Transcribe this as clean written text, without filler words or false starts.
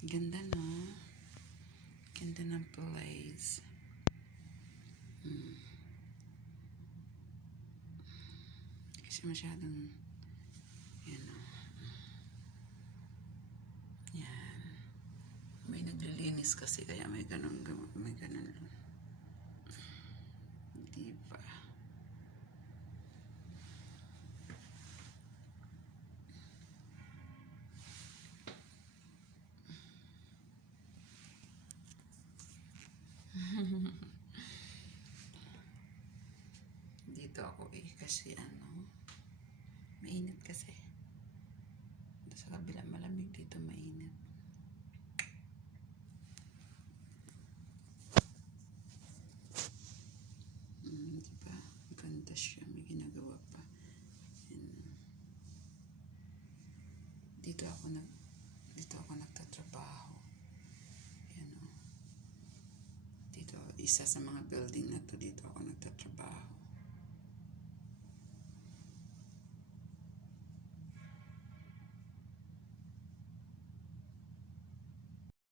Ganda, no? Ganda ng place. Kasi masyadong, yan, o. Yan. May naglilinis kasi, kaya may ganun. Diba? Dito ako kasi mainit kasi. Sa kabila malamig, dito mainit. Diba? Ganda siya, may ginagawa pa. Dito ako nagtatrabaho. Yan, o. Dito, isa sa mga building na to, dito ako nagtatrabaho.